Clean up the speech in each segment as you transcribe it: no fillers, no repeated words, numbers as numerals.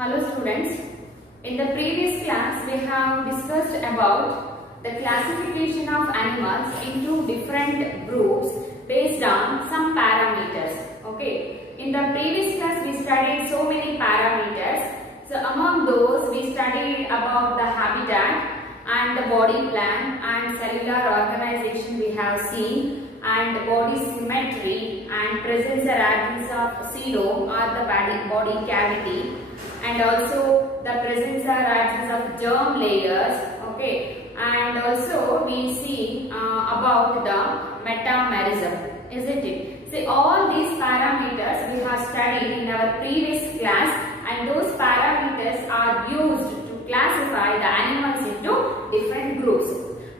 Hello students, in the previous class we have discussed about the classification of animals into different groups based on some parameters. Okay, in the previous class we studied so many parameters. So among those we studied about the habitat and the body plan and cellular organization we have seen, and body symmetry and presence or absence of coelom or the body cavity, and also the presence or absence of germ layers. Okay, and also we see about the metamerism, isn't it? See, all these parameters we have studied in our previous class, and those parameters are used to classify the animals into different groups.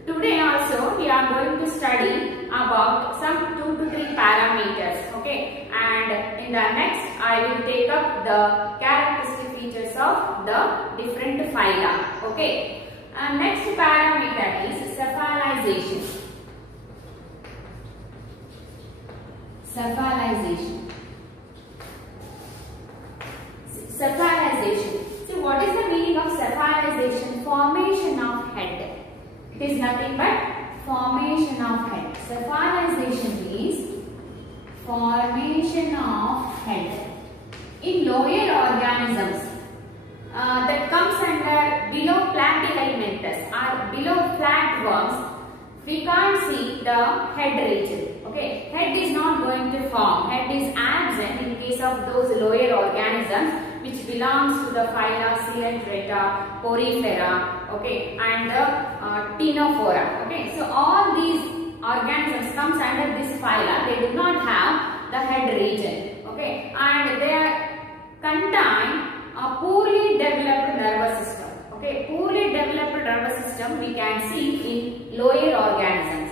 Today also we are going to study about some 2 to 3 parameters. Okay, and in the next I will take up the characteristic features of the different phyla. Okay, and next parameter is cephalization. Cephalization. Cephalization. So what is the meaning of cephalization? Formation of head. It is nothing but formation of head. Cephalization is formation of head. In lower organisms that comes under below platyhelminthes or below flatworms, we can't see the head region. Okay, head is not going to form. Head is absent in case of those lower organisms which belongs to the phyla Coelenterata, Porifera, okay, and the Ctenophora. Okay, so all these organisms comes under this phyla. They do not have the head region. Okay, and they contain a poorly developed nervous system. Okay, poorly developed nervous system we can see in lower organisms.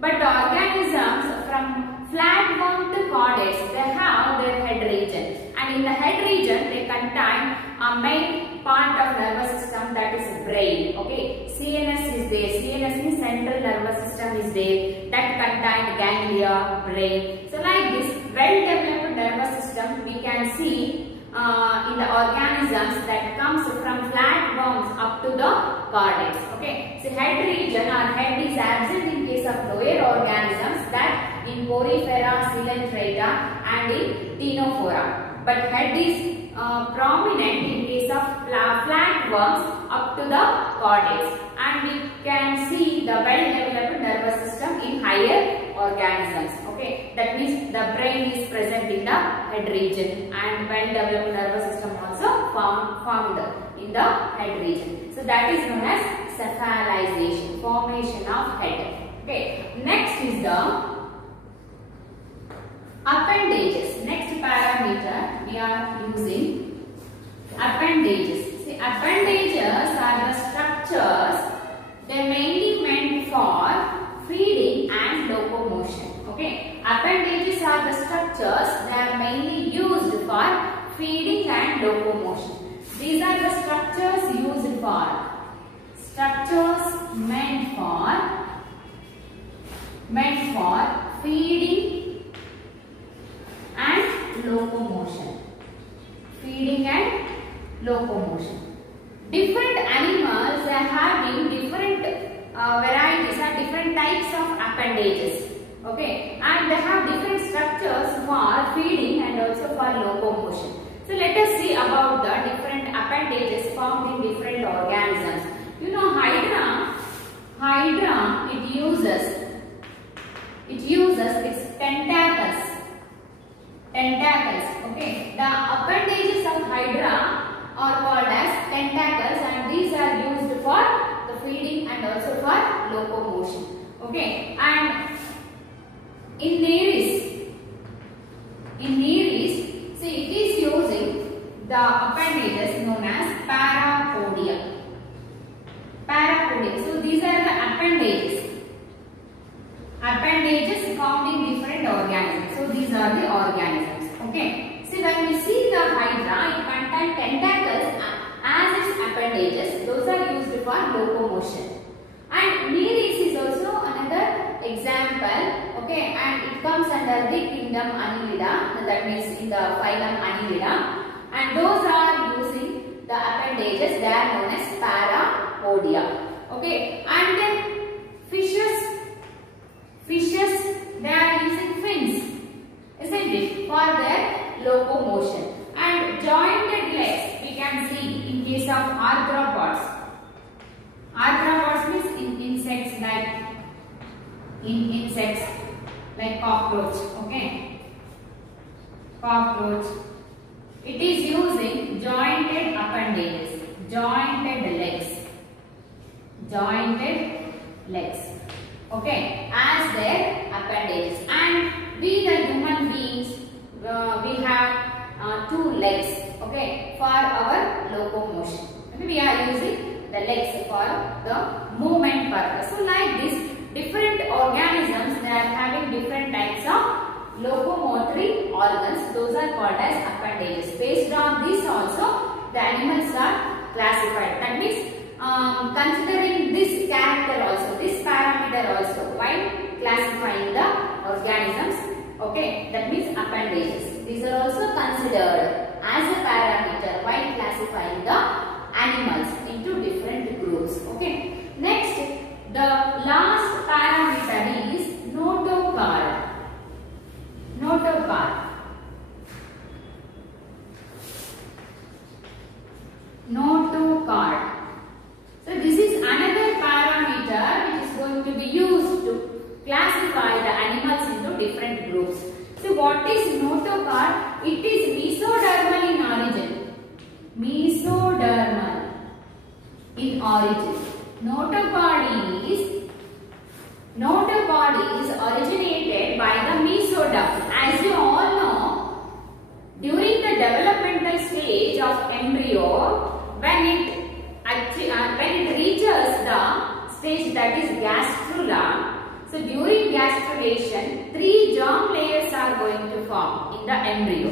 But the organisms from flatworm to chordates, they have their head region, and in the head region they contain a main part of nervous system, that is brain. Okay, CNS is there. CNS means central nervous system is there, that contain ganglia, brain. So like this well developed nervous system we can see in the organisms that comes from flatworms up to the chordates. Okay, so head region or head is absent in case of lower organisms, that in Porifera, Coelenterata and in Ctenophora. But head is prominent in case of flatworms up to the chordates, and we can see the well developed nervous system in higher organisms. Okay, that means the brain is present in the head region, and well developed nervous system also found in the head region. So that is known as cephalization, formation of head. Okay, next is the appendages. Next parameter we are using appendages. See, appendages are the structures. They are mainly meant for feeding and locomotion. Okay, appendages are the structures. They are mainly used for feeding and locomotion. These are the structures used for meant for feeding and locomotion. Feeding and locomotion. Different animals are having different varieties or different types of appendages. Okay, and they have different structures for feeding and also for locomotion. So let us see about the different appendages found in different organisms. You know, Hydra it uses its tentacles. Okay, the appendages of Hydra are called as tentacles, and these are used for the feeding and also for locomotion. Okay, and in Nereis, see, it is using the appendages known as parapodia. So these are the appendages found in different organisms. So these are the organisms. Okay. See, when we see the Hydra, it contains tentacles as its appendages. Those are used for locomotion. And Nereis is also another example. Okay, and it comes under the kingdom Annelida, that means in the phylum Annelida, and those are using appendages, they are known as parapodia. Okay, and then fishes, they are using fins, isn't it, for their locomotion. And jointed legs we can see in case of arthropods. Arthropods means in insects like cockroach. Okay, cockroach. It is using jointed appendages, jointed legs. Okay, as their appendages. And we the human beings, we have 2 legs. Okay, for our locomotion. Okay, we are using the legs for the movement purpose. So like this, different organisms, they are having different types of locomotory organs. Those are called as appendages. Based on this also, the animals are classified. That means considering this character also, this parameter also, while classifying the organisms. Okay, that means appendages. These are also considered as a parameter while classifying the animals into different groups. Okay. Next, the last parameter is notochord. Notochord. Notochord. So this is another parameter which is going to be used to classify the animals into different groups. So what is notochord? It is mesodermal in origin. Mesodermal in origin. Notochord is originated by the mesoderm. As you all know, during the developmental stage of embryo, when it reaches the stage that is gastrula, so during gastrulation, 3 germ layers are going to form in the embryo,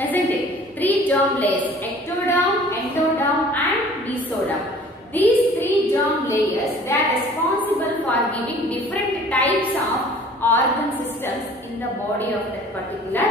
isn't it? 3 germ layers: ectoderm, endoderm and mesoderm. These 3 germ layers, they are responsible for giving different types of organ systems in the body of that particular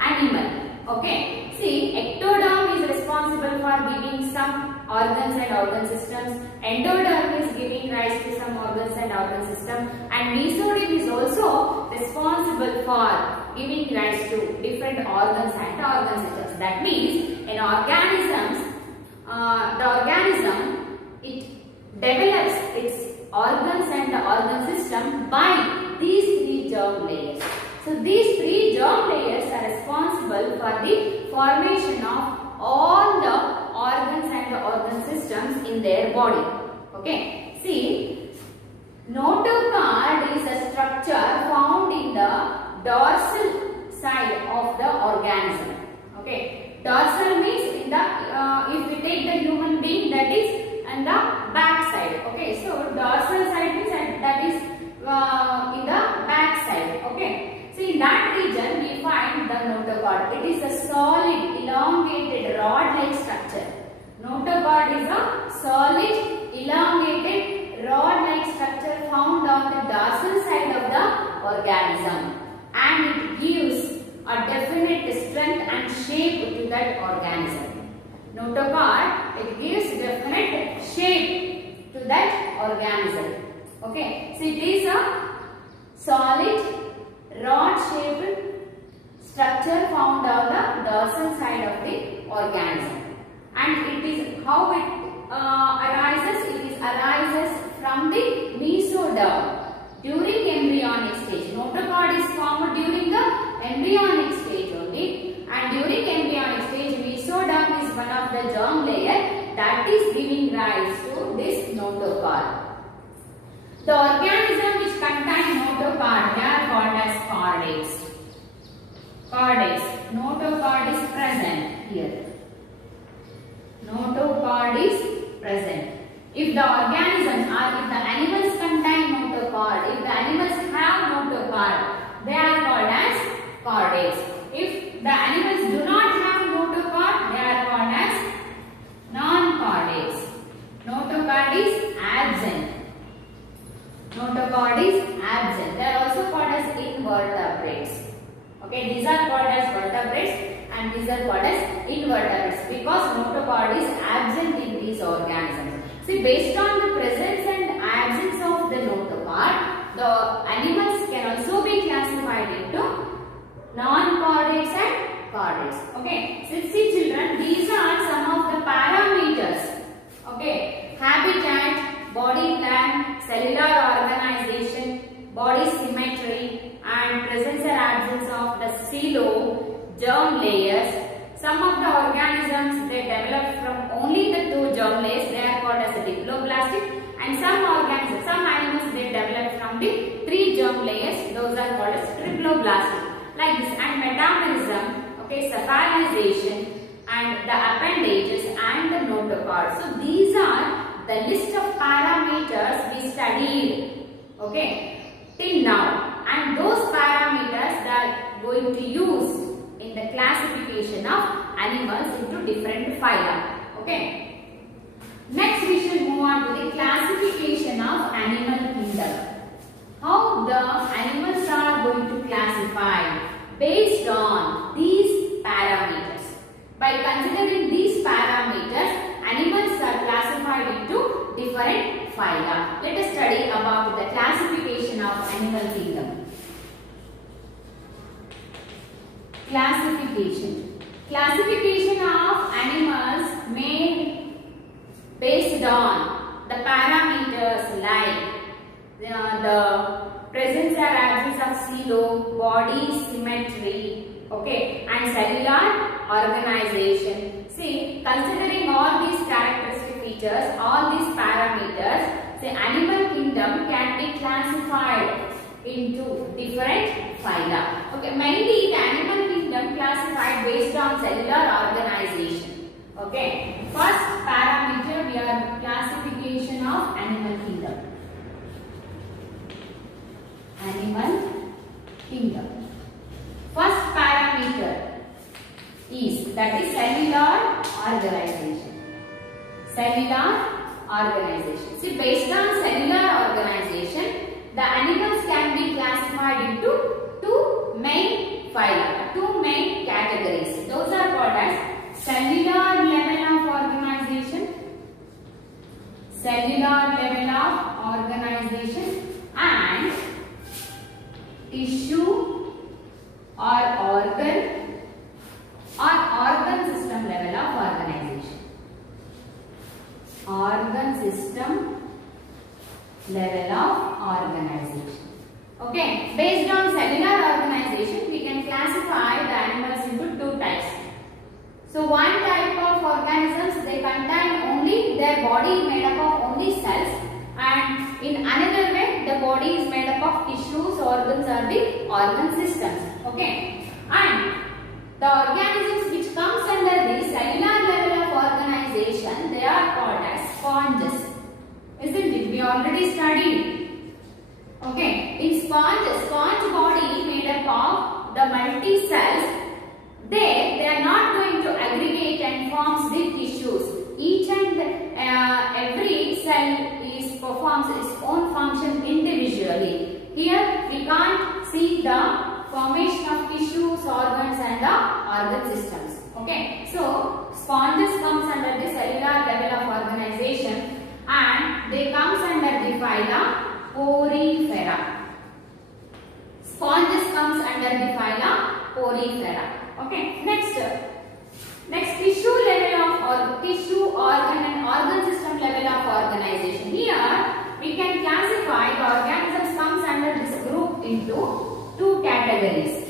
animal. Okay, see, ectoderm is responsible for giving some organs and organ systems. Endoderm is giving rise to some organs and organ system, and mesoderm is also responsible for giving rise to different organs and organ systems. That means, in organisms, the organism, it develops its organs and the organ system by these 3 germ layers. So these 3 germ layers are responsible for the formation of all the organs and the organ systems in their body. Okay, see, notochord is a structure found in the dorsal side of the organism. Okay, dorsal means in the if we take the human being, that is and the back side. Okay, so dorsal side means that is in the back side. Okay, so in that region we find the notochord. It is a solid, elongated, rod-like structure. Notochord is a solid, elongated, rod-like structure found on the dorsal side of the organism, and it gives a definite strength and shape to that organism. Notochord, it gives definite shape to that organism. Okay, so it is a solid, rod-shaped structure found on the dorsal side of the organism, and it is how it arises. It arises from the mesoderm during embryonic stage. Notochord is formed during the embryonic stage only, and during embryonic stage, mesoderm is one of the germ layer that is giving rise to this notochord. The organism which contain notochord, they are called as chordates. Chordates. Notochord is present here. Notochord is present. If the organisms or if the animals contain notochord, if the animals have notochord, they are called as chordates. If the animals do not have notochord, they are called as non-chordates. Notochord is absent. Notochord is absent. They are also called as invertebrates. Okay, these are called as vertebrates and these are called as invertebrates because notochord is absent in these these organisms. See, based on the presence and absence of the notochord, the animals can also be classified into non-chordates and chordates. Okay, so see children, these are some of the parameters. Okay, habitat, body plan, cellular organization, body symmetry, and presence or absence of the coelom, germ layers. Some of the organisms they develop from only the 2 germ layers, they are called as a diploblastic, and some organisms, some animals they develop from the 3 germ layers, those are called as triploblastic. Like this, and metamerism, okay, cephalization, and the appendages and the notochord. So these are the list of parameters we studied, okay, till now, and those parameters that are going to use in the classification of animals into different phyla. Okay. Next we shall move on to the classification of animal kingdom. How the animals are going to classify based on these parameters. By considering these parameters, animals are classified into different phyla. Let us study about the classification of animal kingdom. Classification. Classification of animals made based on the parameters like the presence or absence of coelom, body symmetry, okay, and cellular organization. See, considering all these characteristic features, all these parameters, say animal kingdom can be classified into different phyla. Okay, mainly the animal kingdom classified based on cellular organization. Okay, first parameter we are classification of animal kingdom. Animal kingdom. First parameter is that is cellular organization. Cellular organization. See, based on cellular organization, the animals can be classified into 2 main phyla, 2 main categories. Those are called as cellular level of organization, cellular level of organization, and tissue or organ system level of organization. Organ system level of organization. Okay, based on cellular organization, we can classify the animals into 2 types. So one type of organisms, they contain only, their body is made up of only cells, and in another way the body is made up of tissues, organs, or the organ systems. Okay, and the organisms which comes under the cellular level of organization, they are called as sponges. Isn't it? We already studied. Okay, in sponge body made up of the multi cells. They are not going to aggregate and forms the tissues. Each and every cell performs its own function individually. Here we can't see the formation of tissues, organs, and the organ systems. Okay, so sponges comes under the cellular level of organization, and they comes under the phyla Porifera. Sponges comes under the phyla Porifera. Okay, next tissue level of tissue, organ, and organ system level of organization. Here we can classify the organisms comes under this group into 2 categories.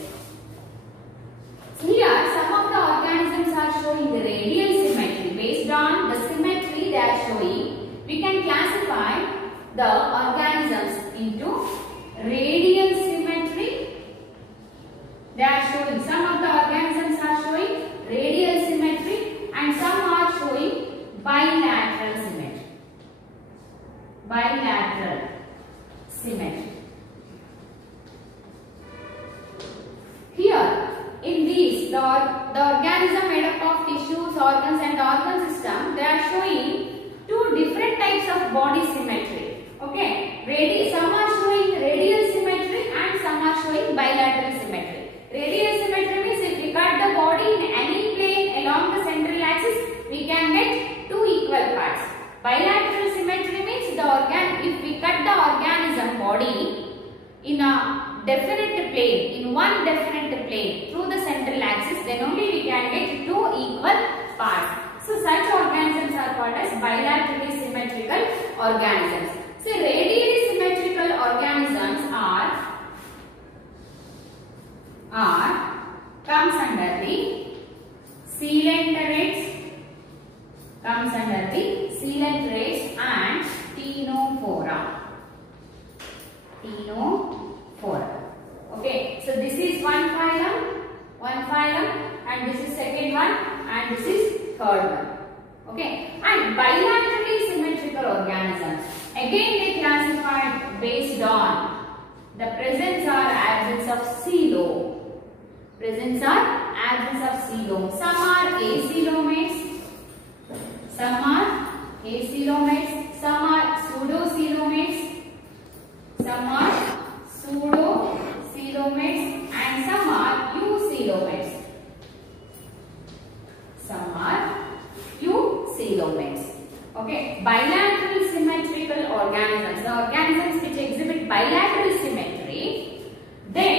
So here some of the organisms are showing the radial symmetry. Based on the symmetry they are showing, we can classify the organisms into radial symmetry. They are showing, some of the organisms are showing radial symmetry, and some are showing bilateral symmetry. Bilateral symmetry. Here, in these, the organism made up of tissues, organs, and organ system, they are showing 2 different types of body symmetry. Okay, some are showing radial symmetry and some are showing bilateral symmetry. Radial symmetry means if we cut the body in any plane along the central axis, we can get 2 equal parts. Bilateral symmetry means if we cut the organism body in a definite plane, in one definite plane through the central axis, then only we can get two equal parts. So such organisms are called as bilaterally symmetrical organisms. So radially symmetrical organisms comes under the coelenterate, and ctenophora. Okay, so this is one phylum, and this is second one, and this is third one. Okay, and bilaterally symmetrical organisms, again they classified based on the presence or absence of coelom. Some are acoelomates, some are pseudocoelomates, some are pseudocoelomates, and some are eucoelomates. Okay, bilateral symmetrical organisms, the organisms which exhibit bilateral symmetry, they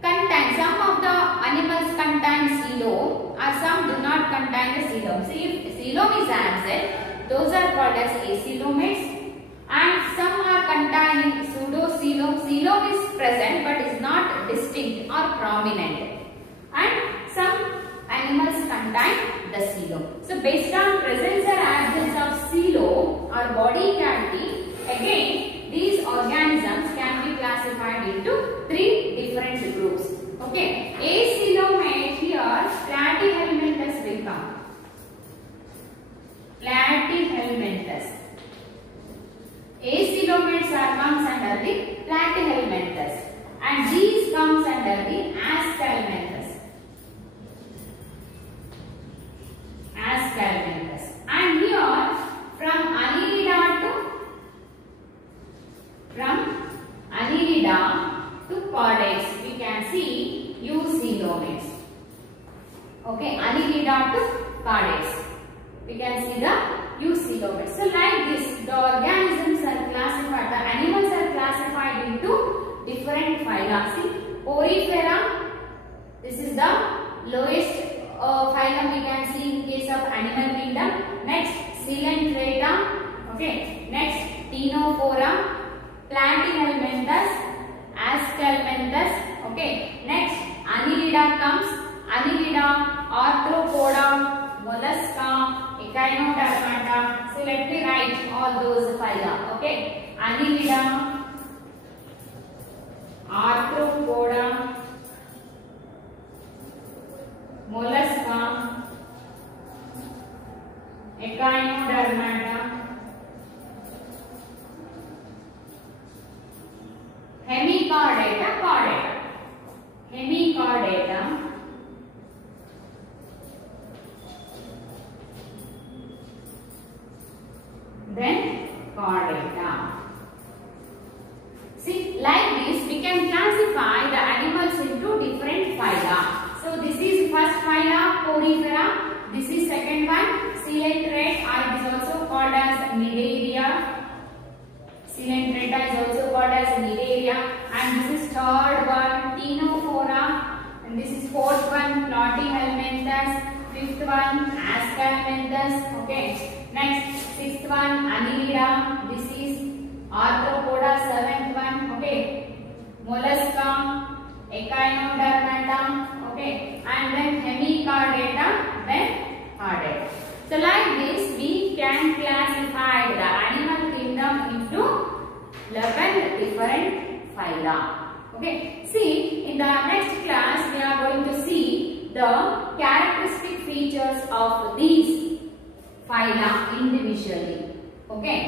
contain, some of the animals contain coelom or some do not contain the coelom. So if coelom is absent, those are called as acoelomates, and some are containing pseudocoelom. Coelom is present but is not distinct or prominent, and some animals contain the coelom. So based on presence or absence of coelom or body cavity, again these organisms can be classified into three different groups. Okay, acoelomate here, platyhelminthes will come. Platyhelminthes. Acoelomates comes under the platyhelminthes, and these comes under the ascalmenthes. And here from Annelida to chordates we can see eucoelomates. Okay, Annelida to chordates we can see the eucoelomates. So like this, the organisms are classified, the animals are classified into different phyla. See, Porifera, this is the lowest phylum we can see in case of animal kingdom. Next, Coelenterata. Okay. Next, Ctenophora, Platyhelminthes, Ascalmenthes. Okay. Next, Annelida comes. Annelida, Arthropoda, Mollusca, Echinodermata. So let me write all those phyla. Okay. Annelida, Arthropoda, Mollusca, Echinodermata, Hemichordata, then Chordata. See, like this we can classify the animals into different phyla. So this is first phyla, Porifera. This is second one, Coelenterate, or it is also called as Cnidaria. Coelenterata is also called as Cnidaria. And this is third one, Ctenophora. And this is fourth one, Platyhelminthes. Fifth one, Ascalmenthes. Okay. Next, sixth one, Annelida. This is Arthropoda. Seventh one, okay, Mollusca, Echinodermata. Okay, and then Hemichordata, then Chordata. So like this we can classify the animal kingdom into 11 different phyla. Okay, see, in the next class we are going to see the characteristic features of these phyla individually. Okay,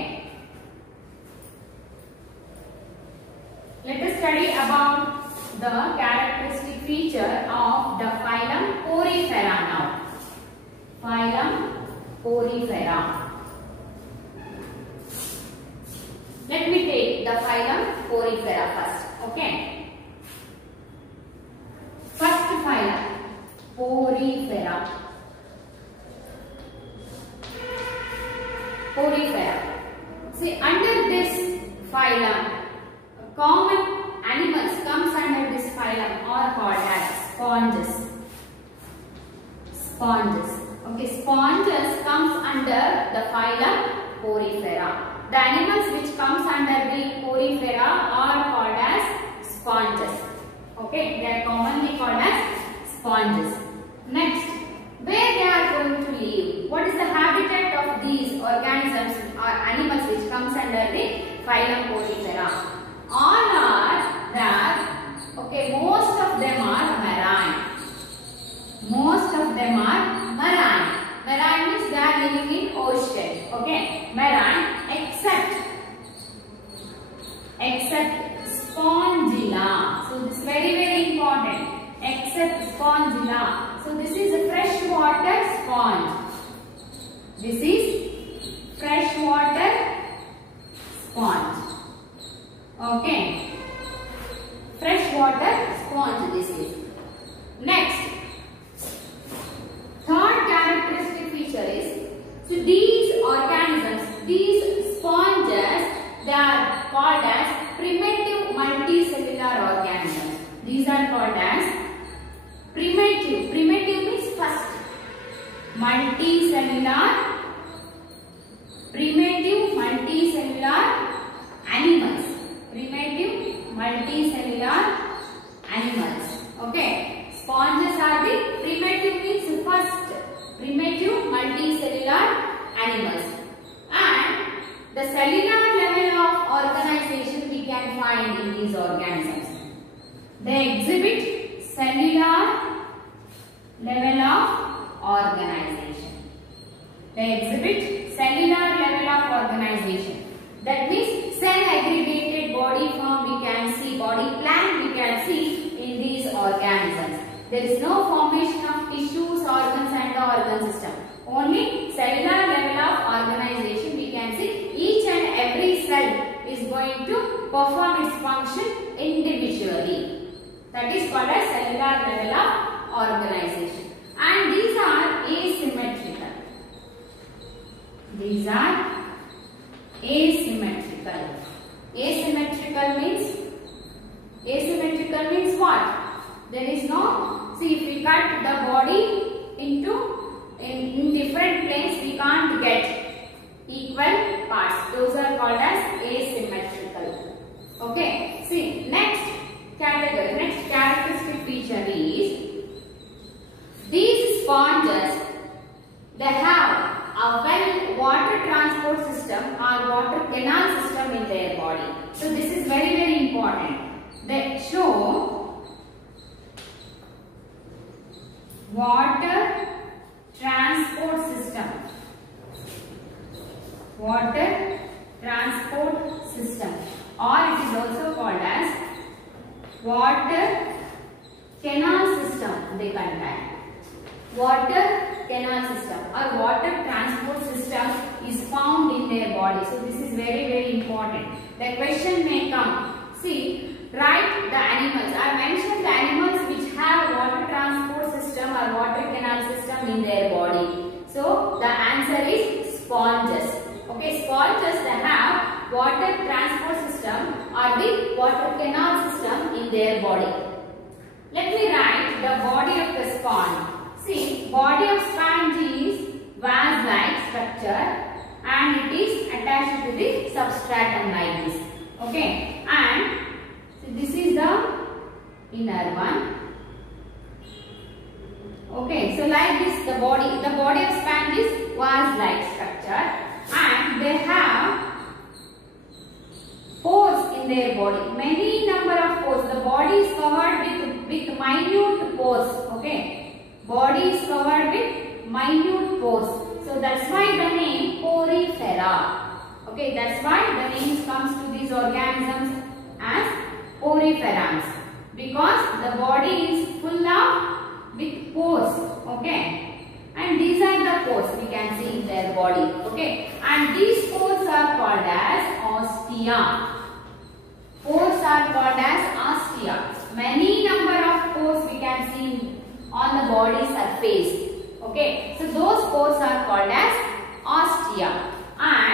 let us study about the characteristic feature of the phylum Porifera now. Phylum Porifera. Let me take the phylum Porifera first. Okay. First phylum Porifera. Porifera. See, under this phylum, common animals comes under this phylum are called as sponges. Sponges. Okay, sponges comes under the phylum Porifera. The animals which comes under the Porifera are called as sponges. Okay, they are commonly called as sponges. Next, where they are going to live? What is the habitat of these organisms or animals which comes under the phylum Porifera? All are that, okay, most of them are marine. Most of them are marine. Marine means they are living in ocean. Okay, marine except Spongilla. So this is very important. Except Spongilla. So this is a freshwater sponge. This is freshwater sponge. Okay. Freshwater sponge this is. Next. Third characteristic feature is, so these organisms, these sponges, they are called as primitive multicellular organisms. These are called as primitive. Primitive means first. Multicellular. Primitive multicellular animals. Primitive multicellular animals. Okay. Sponges are the primitive means first. Primitive multicellular animals. And the cellular level of organization we can find in these organisms. They exhibit cellular level of organization. They exhibit cellular level of organization. That means cell aggregated body form we can see, body plan we can see in these organisms. There is no formation of tissues, organs and the organ system. Only cellular level of organization we can see. Each and every cell is going to perform its function individually. That is called as cellular level of organization. And these are asymmetrical. These are asymmetrical. Asymmetrical means what? There is no, see, if we cut the body into in different planes, we can't get equal parts. Those are called as asymmetrical. Okay. See, next category, next characteristic feature is, these sponges, they have a well water transport system or water canal system in their body. So this is very important. They show water transport system. Water transport system, or it is also called as water canal system. They contain water canal system or water transport system is found in their body. So this is very important. The question may come. See, write the animals. I mentioned the animals which have water transport system or water canal system in their body. So the answer is sponges. Okay, sponges that have water transport system or the water canal system in their body. Let me write the body of the sponge. See, body of sponge is vase-like structure and it is attached to the substratum like this. Okay, and so this is the inner one. Okay, so like this the body of sponge is vase-like structure and they have pores in their body. Many number of pores. The body is covered with minute pores. Okay, body is covered with minute pores. So that's why the name Porifera. Okay, that's why the name comes to these organisms as Poriferans, because the body is full of with pores. Okay, and these are the pores we can see in their body. Okay, and these pores are called as ostia. Pores are called as ostia. Many number of pores we can see on the body surface. Okay, so those pores are called as ostia. And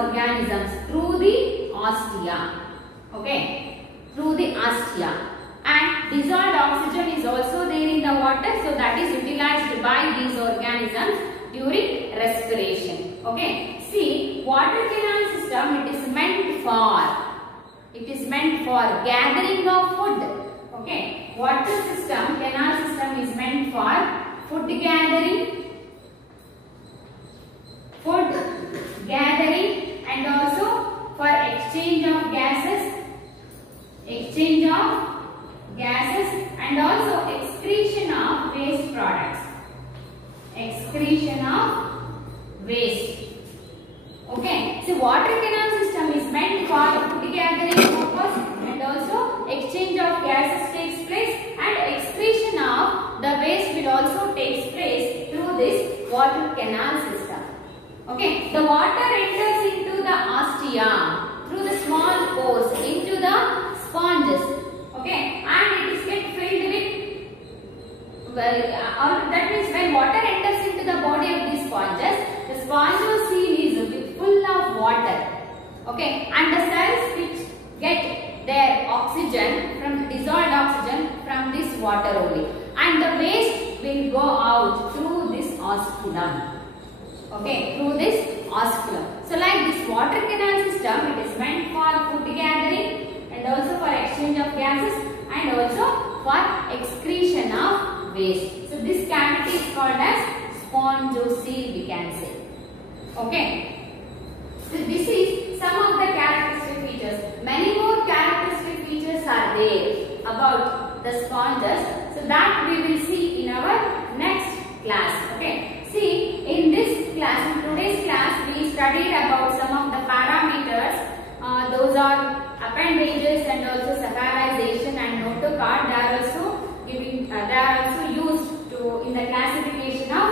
organisms through the ostia. Okay, through the ostia. And dissolved oxygen is also there in the water, so that is utilized by these organisms during respiration. Okay, see, water canal system, it is meant for gathering of food. Okay, water system, canal system is meant for food gathering, and also for exchange of gases, and also excretion of waste products. Okay, so water canal system is meant for food gathering purpose, and also exchange of gases takes place, and excretion of the waste will also takes place through this water canal system. Okay, the water enters into the ostia through the small pores into the sponges. Okay, and it is get filled with, that means when water enters into the body of these sponges, the spongocoel is full of water. Okay, and the cells which get their oxygen from dissolved oxygen from this water only, and the waste will go out through this osculum. Okay, through this osculum. So like this water canal system, it is meant for food gathering, and also for exchange of gases, and also for excretion of waste. So this cavity is called as spongocoel, we can say. Okay. So this is some of the characteristic features. Many more characteristic features are there about the sponges. So that we will see in our next class. Okay. See, in this class, in today's class, we studied about some of the parameters. Those are appendages and also saccharization and notochord. They are also giving. They are also used to in the classification of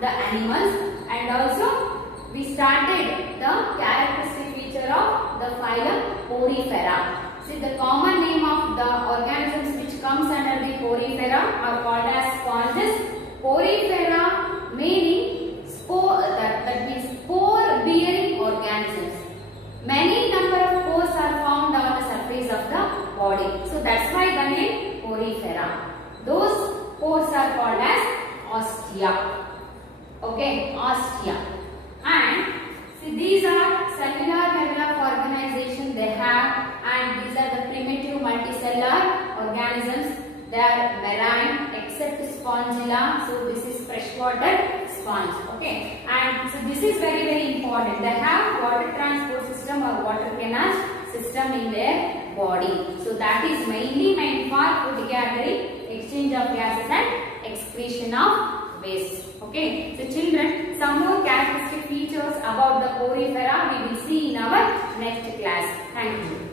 the animals. And also, we started the characteristic feature of the phylum Porifera. See, the common name of the organisms which comes under the Porifera are called as sponges. Porifera meaning spore, that means spore-bearing organisms. Many number of pores are found on the surface of the body. So that's why the name Porifera. Those pores are called as ostia. Okay, ostia. And see, these are cellular level of organization they have, and these are the primitive multicellular organisms. They are marine except spongilla. So this is freshwater sponge. Okay, and so this is very, very important. They have water transport system or water canal system in their body. So that is mainly meant for food gathering, exchange of gases, and excretion of waste. Okay, so children, some more characteristic features about the Porifera we will see in our next class. Thank you.